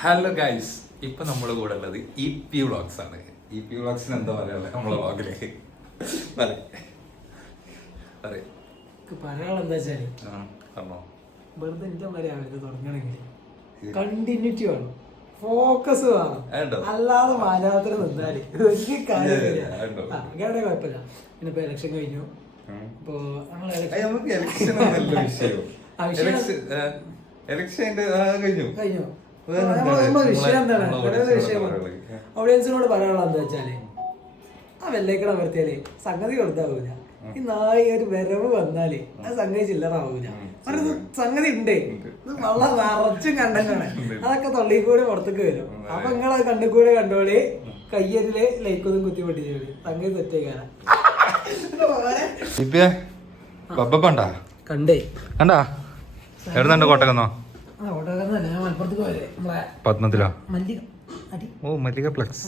Hello guys, ഇപ്പൊ നമ്മുടെ കൂടെ ഉള്ളത് EP വ്ളോഗ്സ് ആണ്. EP വ്ളോഗ്സിന് എന്താ പറയാ നമ്മളെ വ്ളോഗില് പറയാനുള്ളതെന്താ വെച്ചാല് വെറുതെ എന്റെ മര്യാദ തുടങ്ങണമെങ്കിൽ കണ്ടിന്യൂറ്റി വേണം, ഫോക്കസ് വേണം. അല്ലാതെ മാനാത്തിന് നിന്നാല് ഒരു കാര്യമില്ല. കുഴപ്പമില്ല. പിന്നെ ഇപ്പൊ ഇലക്ഷൻ കഴിഞ്ഞു. ഇപ്പൊ കഴിഞ്ഞു വിഷയം എന്താണ്? ഓഡിയൻസിനോട് പറയാനുള്ളത് എന്താ വെച്ചാല് ആ വെള്ളേക്കട വരുത്തിയാല് സംഗതി കൊടുത്താവൂല. ഈ നായി ഒരു വരവ് വന്നാല് ആ സംഗതി ചില്ലറാവൂല. സംഗതി ഉണ്ട്, വെള്ളം നിറച്ചും കണ്ടങ്ങാണ്. അതൊക്കെ തൊള്ളി കൂടെ പുറത്തേക്ക് വരും. അപ്പൊ നിങ്ങളത് കണ്ണു കൂടെ കണ്ടോളി, കയ്യരില് ലൈക്കൊന്നും കുത്തി പൊട്ടിച്ചോളി, സംഗതി തെറ്റേക്കാരാ. കണ്ടേ കണ്ടാ എവിടുന്നുണ്ട് കോട്ടക്കുന്നോ? പത്മത്തിലോ? ഓ മല്ലിക പ്ലക്സ്.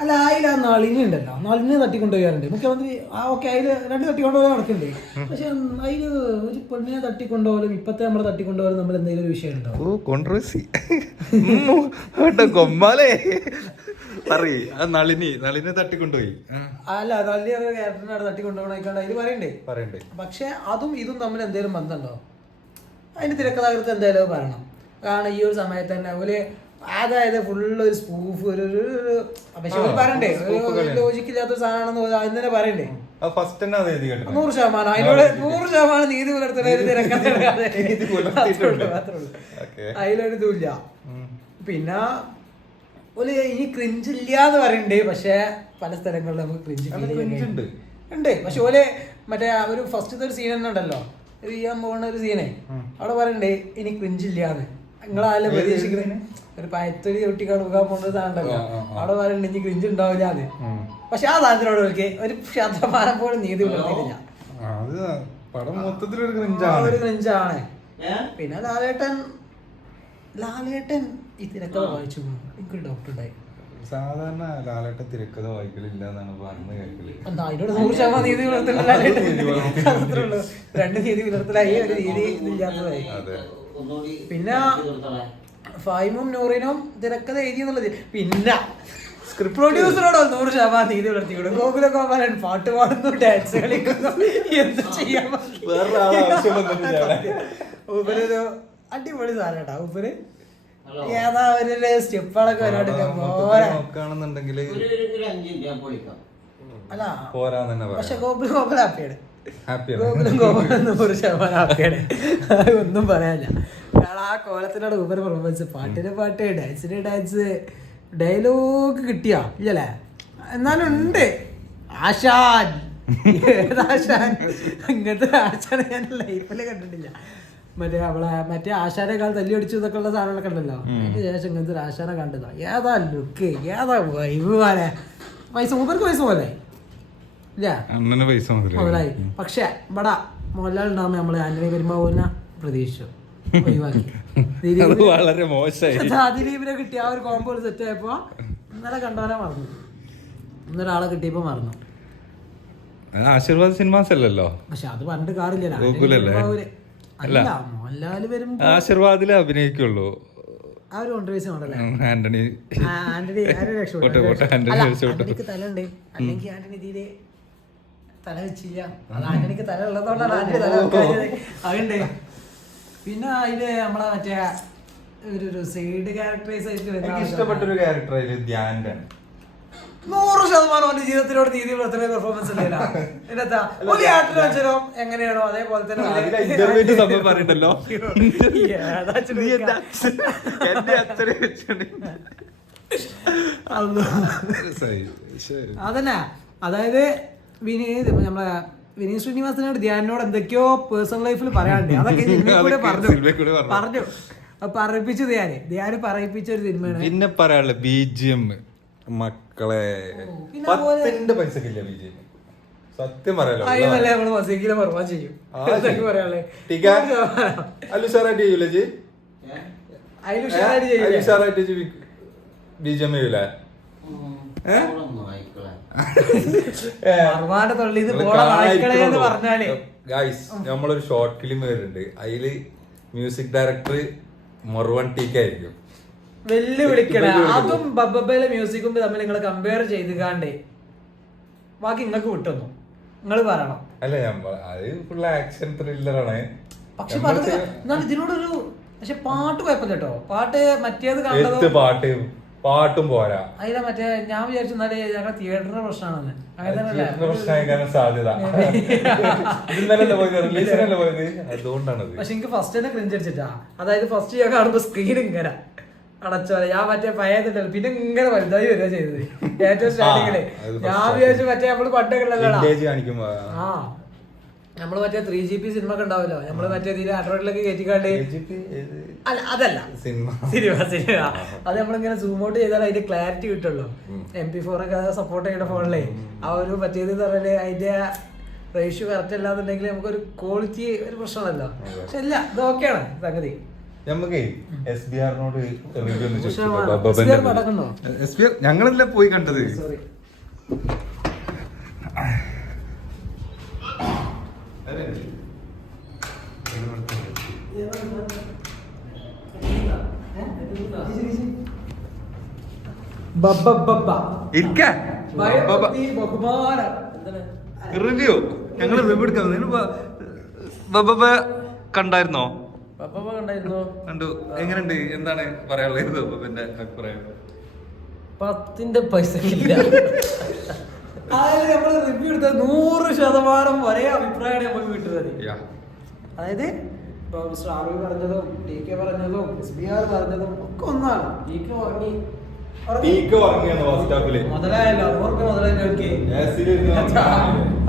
അല്ല, അതിൽ ആ നളിനി ഉണ്ടല്ലോ, നളിനെ തട്ടിക്കൊണ്ടുപോയാറുണ്ട് മുഖ്യമന്ത്രി. ആ ഓക്കെ, അതില് രണ്ട് തട്ടിക്കൊണ്ടുപോയാൽ നടക്കണ്ടേ. പക്ഷെ അതില് ഒരു പെണ്ണിനെ തട്ടിക്കൊണ്ടുപോലും ഇപ്പത്തെ നമ്മളെ തട്ടിക്കൊണ്ടുപോലും നമ്മൾ എന്തെങ്കിലും ഒരു വിഷയം ഉണ്ടാവും. നളിനെ തട്ടിക്കൊണ്ടുപോയി. അല്ല, നളിനി ക്യാരക്ടറിനാണ് തട്ടിക്കൊണ്ടുപോകണേക്കാണ്ട് അതിൽ പറയണ്ടേ. പക്ഷെ അതും ഇതും തമ്മിൽ എന്തെങ്കിലും ബന്ധമുണ്ടോ? അതിന് തിരക്കഥാകൃത്ത് എന്തായാലും പറയണം. കാരണം ഈ ഒരു സമയത്ത് തന്നെ ഒരു അതായത് ഫുള്ള് ഒരു സ്പൂഫ് ഒരു പക്ഷെ പറയണ്ടേ, ലോജിക്കില്ലാത്തൊരു സാധനമാണെന്ന് ആദ്യം തന്നെ പറയണ്ടേ. 100% അതിനോട് 100% നീതി പുലർത്തുന്ന ഒരു അതിലൊരിതുമില്ല. പിന്നെ ഒരു ഇനി ക്രിഞ്ച് ഇല്ല എന്ന് പറയണ്ടേ. പക്ഷെ പല സ്ഥലങ്ങളിലും നമുക്ക് ക്രിഞ്ച് ഉണ്ട്. പക്ഷെ ഓലെ മറ്റേ ഒരു ഫസ്റ്റത്തെ ഒരു സീൻ തന്നെ ഉണ്ടല്ലോ, ചെയ്യാൻ പോകുന്ന ഒരു സീനെ, അവിടെ പറയണ്ടേ ഇനി ക്രിഞ്ചില്ലാന്ന്. നിങ്ങളാരും പ്രതീക്ഷിക്കുന്നത് ഒരു പയത്തൊരു ചവിട്ടി കടുക്കാൻ പോകുന്നതാണല്ലോ, അവിടെ പറയണ്ട ഇനി ക്രിഞ്ച് ഉണ്ടാവില്ലാന്ന്. പക്ഷെ ആ സാധനത്തിനോട് ഒരു ശതമാനം പോലും നീതി പുലർത്തിയില്ല. ഒരു ക്രിഞ്ചാണ്. പിന്നെ ലാലേട്ടൻ ഈ തിരക്കഥ വായിച്ചു. എനിക്കൊരു ഡൗട്ട് ഉണ്ടായി. സാധാരണ ലാലേട്ടൻ തിരക്കഥ വായിക്കലില്ല എന്നാണ് പറഞ്ഞ് കേൾക്കല്. അതിനോട് 100% നീതി പുലർത്തുന്നുള്ളൂ. രണ്ട് നീതി പുലർത്തലായി, ഒരു നീതി ഇതില്ലാത്തതായി. പിന്നെ ഫൈമും നൂറിനും തിരക്കഥ എഴുതി എന്നുള്ളത്. പിന്നെ സ്ക്രിപ്റ്റ് പ്രൊഡ്യൂസറോട് 100% നീതി പുലർത്തിക്കൂടും. ഗോകുല ഗോപാലൻ പാട്ട് പാടുന്നു, ഡാൻസ് കളിക്കുന്നു, എന്ത് ചെയ്യാൻ ഉപരൊരു അടിപൊളി സാധനം കേട്ടാ. ഉപര് ഏതാ ഒരു സ്റ്റെപ്പുകളൊക്കെ നോക്കുകയാണെന്നുണ്ടെങ്കിൽ അല്ല, പക്ഷെ ഗോകുല ഗോപാൽ ഹാപ്പിയാണ്. ഗോകുലം ഗോപാലൻ 100% ഹാപ്പിയാണ്. ഒന്നും പറയാനില്ല. ആ കോലത്തിനോട് ഉപര പെർഫോമൻസ്, പാട്ടിന് പാട്ട്, ഡാൻസിന് ഡാൻസ്, ഡയലോഗ് കിട്ടിയ ഇല്ലല്ലേ. എന്നാലും ഉണ്ട് ആശാൻ. ഏതാശാൻ? ഇങ്ങനത്തെ ആശാൻ ഞാൻ ലൈഫിൽ കണ്ടിട്ടില്ല. മറ്റേ ആശാനേക്കാൾ തല്ലി അടിച്ചു ഇതൊക്കെ ഉള്ള സാധനങ്ങളൊക്കെ ഉണ്ടല്ലോ. അതിന്റെ ശേഷം ഇങ്ങനത്തെ ഒരു ആശാനെ കണ്ടതാ. ഏതാ ലുക്ക്, ഏതാ വൈബ് പോലെ. പൈസ മൂപ്പർക്ക് പൈസ പോലെ മുതലായി. പക്ഷെ ഇവിടെ മോഹൻലാൽ ഉണ്ടാവുമ്പോ നമ്മള് ആന്റണി പെരുമ്പാവൂരിനെ പ്രതീക്ഷിച്ചു, ഒഴിവാക്കി. വളരെ മോശമായി. ദിലീപിനെ കിട്ടിയ ആ ഒരു കോമ്പോ സെറ്റ് ആയപ്പോ ഇന്നലെ കണ്ടവനെ മറന്നു, ഇന്നൊരാളെ കിട്ടിയപ്പോ മറന്നു. ആശീർവാദ് സിനിമാസ് അല്ലല്ലോ. പക്ഷെ അത് പറഞ്ഞിട്ട് കാറില്ലല്ലോ. അല്ല, മോഹൻലാല് വരുമ്പോ ആശീർവാദിലെ അഭിനയിക്കുള്ളൂ. ആ ഒരു കോൺട്രവേഴ്സി ഉണ്ടല്ലോ. ആന്റണി ആന്റണിക്ക് തല ഉണ്ട്, അല്ലെങ്കിൽ ആന്റണി തീരെ തല വെച്ചില്ല. അത് ആന്റണിക്ക് തല ഉള്ളതുകൊണ്ടാണ് ആന്റണി തല അതുണ്ട്. പിന്നെ അതില് നമ്മളെ മറ്റേ ഒരു സൈഡ് ക്യാരക്ടറൈസ് ആയിട്ട് ഇഷ്ടപ്പെട്ടൊരു ക്യാരക്ടർ 100% അവന്റെ ജീവിതത്തിനോട് നീതി പുലർത്തുന്ന പെർഫോമൻസ് എങ്ങനെയാണോ അതേപോലെ തന്നെ അതന്നെ. അതായത് നമ്മളെ വിനീത് ശ്രീനിവാസനോട് ധ്യാനോട് എന്തൊക്കെയോ പേഴ്സണൽ ലൈഫിൽ പറയാനുണ്ട്. അതൊക്കെ പറഞ്ഞു പറയിപ്പിച്ചു. ധ്യാന് പറയിപ്പിച്ച ഒരു സിനിമയാണ്. പിന്നെ പറയാനുള്ള BGM മക്കളെ 10 പൈസക്കില്ല BGM. സത്യം പറയാലോ. BGM ചെയ്യൂലേ? നമ്മളൊരു ഷോർട്ട് ഫിലിം വരുന്നുണ്ട്. അതില് മ്യൂസിക് ഡയറക്ടർ മൊർവൻ ടീക്ക് ആയിരിക്കും വെല്ലുവിളിക്കണ. അതും ബബ്ബയിലെ മ്യൂസിക്കും തമ്മിൽ നിങ്ങൾ കമ്പയർ ചെയ്ത് കാണ്ടേ ബാക്കി നിങ്ങൾക്ക് വിട്ടുന്നു നിങ്ങൾ പറയണം. അല്ല അത് ഫുൾ ആക്ഷൻ ത്രില്ലറാണ്. പക്ഷെ എന്നാലും ഇതിനോടൊരു പക്ഷെ പാട്ട് കുഴപ്പമില്ല കേട്ടോ. പാട്ട് മറ്റേത് പാട്ടും പോരാ. അതിലെ മറ്റേ ഞാൻ വിചാരിച്ചു എന്നാലേ ഞങ്ങളുടെ തിയേറ്ററിന്റെ പ്രശ്നമാണെന്ന്. സാധ്യത. അതുകൊണ്ടാണ്. പക്ഷെ എനിക്ക് ഫസ്റ്റ് തന്നെ ക്രിഞ്ച് അടിച്ചിട്ടാ. അതായത് ഫസ്റ്റ് ഞാൻ കാണുമ്പോ സ്ക്രീൻ ഇങ്ങനെ അടച്ചോലെ ഞാൻ മറ്റേ പഴയതുണ്ടല്ലോ പിന്നെ ഇങ്ങനെ വലുതായി വരിക ചെയ്തത് ഏറ്റവും സ്റ്റാർട്ടിങ്ങില്. ഞാൻ വിചാരിച്ചു മറ്റേ നമ്മള് പണ്ടൊക്കെ ആ നമ്മള് മറ്റേ 3GP സിനിമ ഒക്കെ ഉണ്ടാവല്ലോ. നമ്മള് മറ്റേ ഇതിൽ ആൻഡ്രോയിഡിലൊക്കെ കയറ്റിക്കാണ്ട് അല്ല അതല്ല സിനിമ അത് നമ്മളിങ്ങനെ സൂം ഔട്ട് ചെയ്താൽ അതിന്റെ ക്ലാരിറ്റി കിട്ടുള്ളൂ. MP4 ഒക്കെ സപ്പോർട്ട് ചെയ്യുന്ന ഫോണിലെ ആ ഒരു മറ്റേത് പറഞ്ഞാല് അതിന്റെ റേഷ്യോ കറക്റ്റ് അല്ലാന്നുണ്ടെങ്കിൽ നമുക്കൊരു ക്വാളിറ്റി ഒരു പ്രശ്നമല്ലോ. പക്ഷെ ഇല്ല ഇത് ഓക്കെയാണ് സംഗതി. ഞങ്ങളല്ലേ പോയി കണ്ടത്. റിവ്യൂ ഞങ്ങൾ റിവ്യൂ എടുക്കാൻ കണ്ടായിരുന്നോ? കണ്ടു. എങ്ങനെയുണ്ട്? എന്താണ് പറയാനുള്ളത് ബബ്ബന്റെ അഭിപ്രായം? 10ന്റെ പൈസ ഇല്ല. അതായത് നമ്മൾ റിവ്യൂ എടുത്ത 100% ഒരേ അഭിപ്രായമാണ് നമുക്ക് കിട്ടുന്നത്. അതായത് ഇപ്പൊ മിസ്റ്റർ ആർവി പറഞ്ഞതും DK പറഞ്ഞതും SBR പറഞ്ഞതും ഒക്കെ ഒന്നാണ്. DK ഉറങ്ങി മുതലായല്ലോ. 100 മുതലായല്ലോ.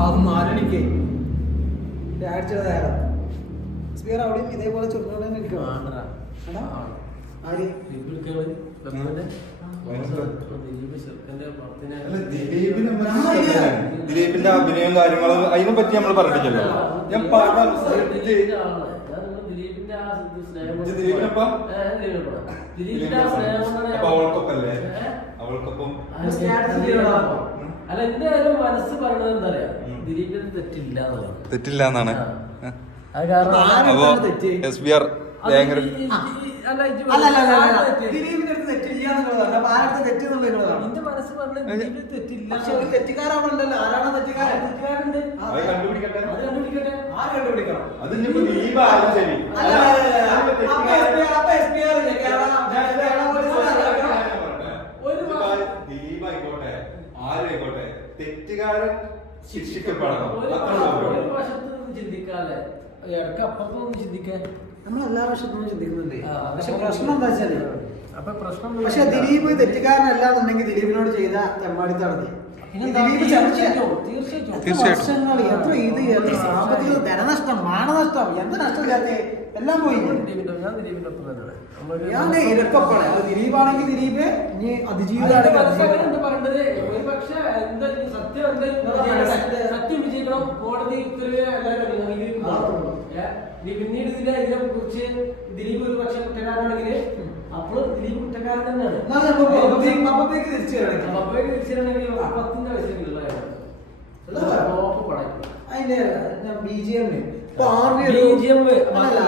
അത് 4 മണിക്ക് ആഴ്ചയുടെ നേരം SBR അവിടെയും ഇതേപോലെ ചുരുങ്ങാൻ ദിലീപിന്റെ അഭിനയം കാര്യങ്ങളും അതിനെ പറ്റി നമ്മൾ പറഞ്ഞിട്ടില്ലല്ലോ. ഞാൻ അവൾക്കൊപ്പല്ലേ അവൾക്കൊപ്പം അല്ല എന്റെ ഒരു മനസ്സ് പറയുന്നത് എന്താ പറയാ ദിലീപിന് തെറ്റില്ല എന്നാണ്. അപ്പൊ SBR ഭയങ്കര ആരായിക്കോട്ടെ തെറ്റുകാരൻ ശിക്ഷിക്കപ്പെടണം. ചിന്തിക്കാതെ ഇടക്ക് അപ്പുറത്തൊന്നും ചിന്തിക്കാൻ നമ്മൾ എല്ലാ വർഷത്തും ചിന്തിക്കുന്നുണ്ട്. പക്ഷെ പ്രശ്നം എന്താ വെച്ചാല് പക്ഷെ ദിലീപ് തെറ്റുകാരനല്ലാന്നുണ്ടെങ്കിൽ ദിലീപിനോട് ചെയ്ത തെമ്മാടിത്താണ്. വർഷങ്ങൾ എത്ര എത്ര സാമ്പത്തിക ധനനഷ്ടം മാനനഷ്ടം എന്ത് നഷ്ടമില്ലാത്ത എല്ലാം പോയി. ഞാൻ ഇരക്കപ്പാണ്. ദിലീപാണെങ്കിൽ ദിലീപ് ഇനി അതിജീവിതമാണ് പറയേണ്ടത്. ഒരു പക്ഷെ സത്യം വിജയിക്കണം. കോടതി പിന്നീട് ഇതിനെ കുറിച്ച് ദിലീപ് ഒരു പക്ഷെ കുറ്റക്കാരനാണെങ്കിൽ അപ്പോൾ ദിലീപ് കുറ്റക്കാരൻ തന്നെയാണ്. തിരിച്ചു തരണമെങ്കിൽ 10ന്റെ വയസ്സിലുള്ള അതിന്റെ BGM അല്ല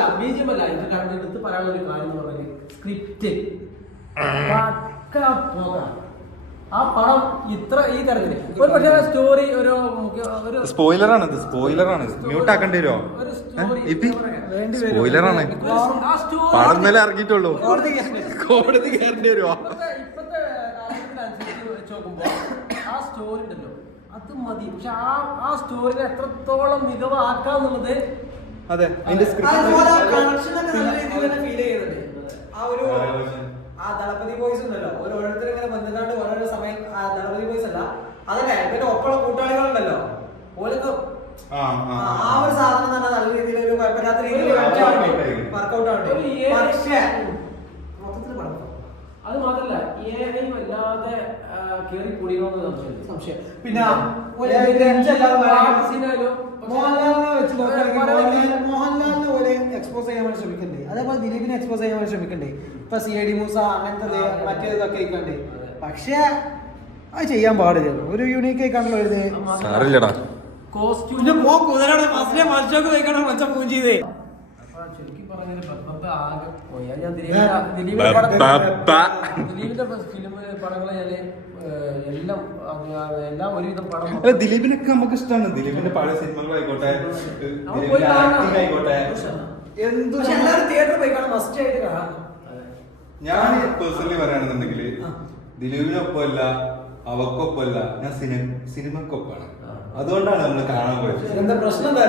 ഇത് കണ്ടെടുത്ത് പറയാനുള്ള ഒരു കാര്യം എന്ന് പറഞ്ഞാൽ സ്ക്രിപ്റ്റ് ആ പടം ഇത്ര ഈ തരത്തില് ഒരു പക്ഷേ സ്റ്റോറി ഒരു സ്പോയിലറാണ്. മ്യൂട്ട് ആക്കേണ്ടി വരുമോ? സ്പോയിലറാണ്. പടം ഇന്നലെ ഇറങ്ങിയിട്ടുള്ളൂ. കോടതി കയറേണ്ടി വരുമോ? ഇപ്പത്തെ വെച്ച് നോക്കുമ്പോ ആ സ്റ്റോറി ഉണ്ടല്ലോ അത് മതി. പക്ഷെ ആ സ്റ്റോറിനെ എത്രത്തോളം മികവാക്കാന്നുള്ളത് അതെ ആ ദളപതി ബോയ്സ് ഉണ്ടല്ലോ ഓരോരുത്തർ ഇങ്ങനെ ബന്ധുക്കാണ്ട് ഓരോരോ സമയം ദളപതി ബോയ്സ് അല്ല അതല്ലേ പിന്നെ ഒപ്പമുള്ള കൂട്ടാളികളുണ്ടല്ലോ ഓരൊക്കെ ആ ഒരു സാധനം തന്നെ നല്ല രീതിയിൽ ഒരു കുഴപ്പമില്ലാത്ത രീതിയിൽ വർക്കൗട്ട് ആവട്ടെ. പക്ഷേ മൊത്തത്തിൽ പടം അത് മാത്രല്ല AI വല്ലാതെ കേറി കൂടിയോന്ന് സംശയം. പിന്നെ മോഹൻലാലിനെ പോലെ എക്സ്പോസ് ചെയ്യാൻ വേണ്ടി ശ്രമിക്കണ്ടേ. അതേപോലെ ദിലീപിനെ എക്സ്പോസ് ചെയ്യാൻ വേണ്ടി ശ്രമിക്കണ്ടേ. ഇപ്പൊ CID മൂസ അങ്ങനത്തെ മറ്റേതൊക്കെ ഇക്കണ്ടേ. പക്ഷെ അത് ചെയ്യാൻ പാടില്ല. ഒരു യൂണീക്ക് ആയിക്കാണല്ലോ എഴുതി ശരിക്കും പറഞ്ഞാൽ പത്മത്തെ ആകെ പോയി. ഞാൻ ദിലീപിന്റെ ഫിലിം പടങ്ങളെ ഞാൻ എല്ലാം ഒരുവിധം പടം ദിലീപിനൊക്കെ നമുക്ക് ഇഷ്ടമാണ്. ദിലീപിന്റെ പഴയ സിനിമകളായിക്കോട്ടെ, ആയിക്കോട്ടെ, എല്ലാവരും തിയേറ്ററിൽ പോയി കാണാൻ മസ്റ്റ് ആയിട്ട് കാണാം. ഞാൻ പേഴ്സണലി പറയുകയാണെന്നുണ്ടെങ്കിൽ ദിലീപിനൊപ്പമല്ല, അവക്കൊപ്പമല്ല, ഞാൻ സിനിമക്കൊപ്പാണ്. അതുകൊണ്ടാണ് നമ്മൾ കാണാൻ പോയത്. എന്താ പ്രശ്നം എന്താ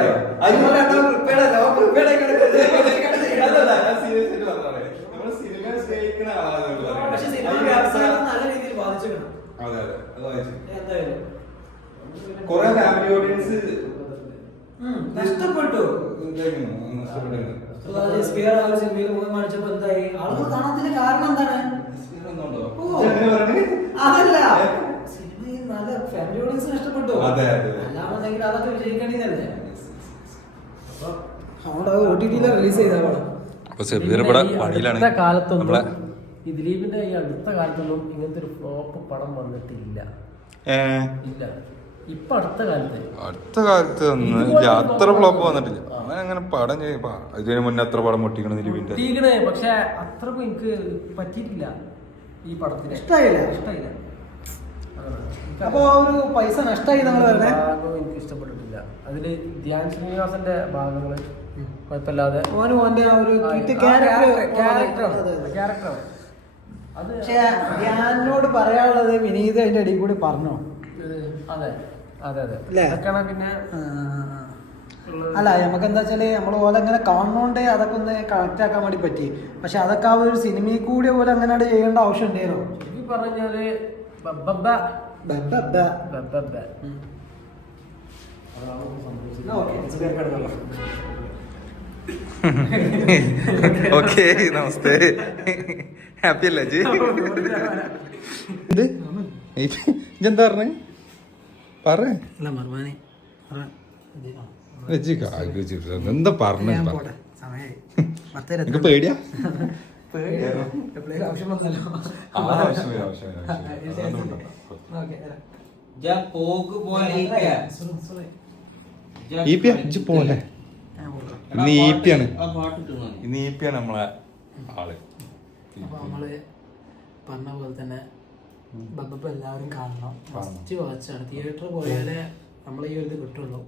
അതെ അതെ കൊറേ ഫാമിലി ഓഡിയൻസ് നഷ്ടപ്പെട്ടു. കാണാത്തതിന് കാരണം എന്താണ്? അതല്ല, സിനിമയിൽ നല്ല ഫാമിലി ഓഡിയൻസ് നഷ്ടപ്പെട്ടു. അല്ലാന്നുണ്ടെങ്കിൽ അതൊക്കെ വിജയിക്കേണ്ടതല്ലേ. അവിടെ OTT-യിൽ റിലീസ് ചെയ്ത പടം. അടുത്ത കാലത്തൊന്നും ഈ ദിലീപിന്റെ ഈ അടുത്ത കാലത്തൊന്നും ഇങ്ങനത്തെ ഒരു ഫ്ലോപ്പ് പടം വന്നിട്ടില്ല. ഇല്ല, ഇപ്പൊ അടുത്ത കാലത്ത് അത്ര ഫ്ലോപ്പ് വന്നിട്ടില്ല. അങ്ങനെ പടം ഇതിന് മുന്നേ അത്ര പടം പൊട്ടിക്കണം ദിലീപിന്റെ. പക്ഷെ അത്രക്കും എനിക്ക് പറ്റിയിട്ടില്ല ഈ പടത്തിന്. ഇഷ്ടായില്ല. അപ്പൊ ഒരു പൈസ നഷ്ടമായി നമ്മൾ എനിക്ക് ഇഷ്ടപ്പെട്ടിട്ടില്ല. അതില് ധ്യാൻ ശ്രീനിവാസന്റെ ഭാഗങ്ങള് കുഴപ്പമില്ലാതെ ക്യാരക്ടറാണ്. പക്ഷെ ധ്യാനോട് പറയാനുള്ളത് വിനീത് അതിന്റെ അടിയിൽ കൂടി പറഞ്ഞോ. അതെ അതെ അതെ. പിന്നെ അല്ല, നമുക്ക് എന്താ വെച്ചാല് നമ്മൾ പോലെ അങ്ങനെ കാണുന്നോണ്ടേ അതൊക്കെ ഒന്ന് കണക്ട് ആക്കാൻ വേണ്ടി പറ്റി. പക്ഷെ അതൊക്കെ ആ ഒരു സിനിമയിൽ കൂടിയ പോലെ അങ്ങനെ ചെയ്യേണ്ട ആവശ്യം ഉണ്ടായിരുന്നോ? ശരിക്കും പറഞ്ഞാല് ഓക്കെ, നമസ്തേ. ഹാപ്പി അല്ലേ ജി? എന്താ പറഞ്ഞ എന്താ പറഞ്ഞ പേടിയാ? പോലെ ഇന്ന് ഈപ്പിയാണ് നമ്മളെ ആള്. അപ്പൊ നമ്മള് പറഞ്ഞ പോലെ തന്നെ ബബ്ബ എല്ലാവരും കാണണം. ഫസ്റ്റ് വാച്ചാണ്. തിയേറ്ററിൽ പോയാലേ നമ്മളെ ഈ ഒരു ഇത് കിട്ടുള്ളൂ.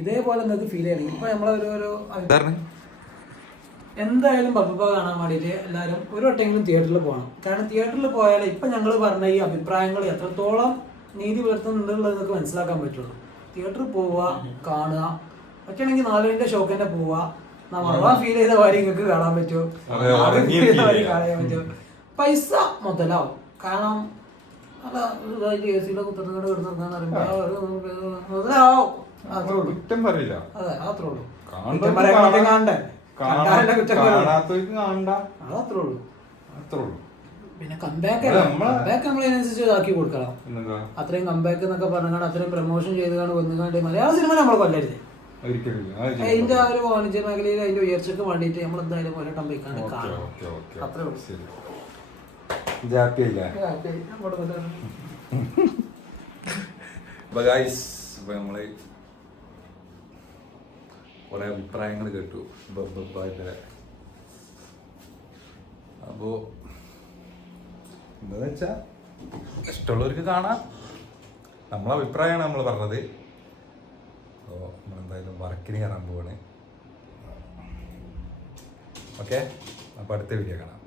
ഇതേപോലെ നിങ്ങൾക്ക് ഫീൽ ചെയ്യണം. ഇപ്പൊ നമ്മളൊരു എന്തായാലും ബബ്ബ കാണാൻ വേണ്ടിയിട്ട് എല്ലാവരും ഒരു വട്ടെങ്കിലും തിയേറ്ററിൽ പോകണം. കാരണം തിയേറ്ററിൽ പോയാൽ ഇപ്പൊ ഞങ്ങൾ പറഞ്ഞ ഈ അഭിപ്രായങ്ങൾ എത്രത്തോളം നീതി പുലർത്തുന്നുണ്ടെന്നുള്ളത് നിങ്ങൾക്ക് മനസ്സിലാക്കാൻ പറ്റുള്ളൂ. തിയേറ്ററിൽ പോവുക, കാണുക, പറ്റണമെങ്കിൽ 4 ഷോക്ക് തന്നെ പോവുക. നമ്മളാ ഫീൽ ചെയ്ത കാര്യം നിങ്ങൾക്ക് കാണാൻ പറ്റുമോ, കാണാൻ പറ്റുമോ. പൈസ മുതലാവും. കാരണം അല്ല മുതലാവും. കുറ്റം പറയില്ല. അതെ, അത്രേ ഉള്ളൂ. പിന്നെ കംബാക്ക് നമ്മളതിനനുസരിച്ച് ഇതാക്കി കൊടുക്കണം. അത്രയും കംബാക്ക് എന്നൊക്കെ പറഞ്ഞാൽ അത്രയും പ്രൊമോഷൻ ചെയ്തുകൊണ്ട് വന്നുകൊണ്ട് മലയാള സിനിമ നമ്മൾ കൊല്ലരുത്. അതിന്റെ ആ ഒരു വാണിജ്യ മേഖലയിൽ അതിന്റെ ഉയർച്ചക്ക് വേണ്ടിയിട്ട് നമ്മൾ എന്തായാലും ഒരു കമ്പയിക്കാണ്ട് കാണണം. അത്രേ ഉള്ളൂ. നമ്മള് കുറെ അഭിപ്രായങ്ങൾ കേട്ടു ബബ്ബായിട്ട്. അപ്പോ എന്താന്ന് വെച്ചാ ഇഷ്ടമുള്ളവർക്ക് കാണാം. നമ്മളെ അഭിപ്രായമാണ് നമ്മൾ പറഞ്ഞത്. അപ്പോൾ നമ്മളെന്തായാലും വർക്കിന് കയറാൻ പോവാണ്. ഓക്കെ, അപ്പോൾ അടുത്ത വീഡിയോ കാണാം.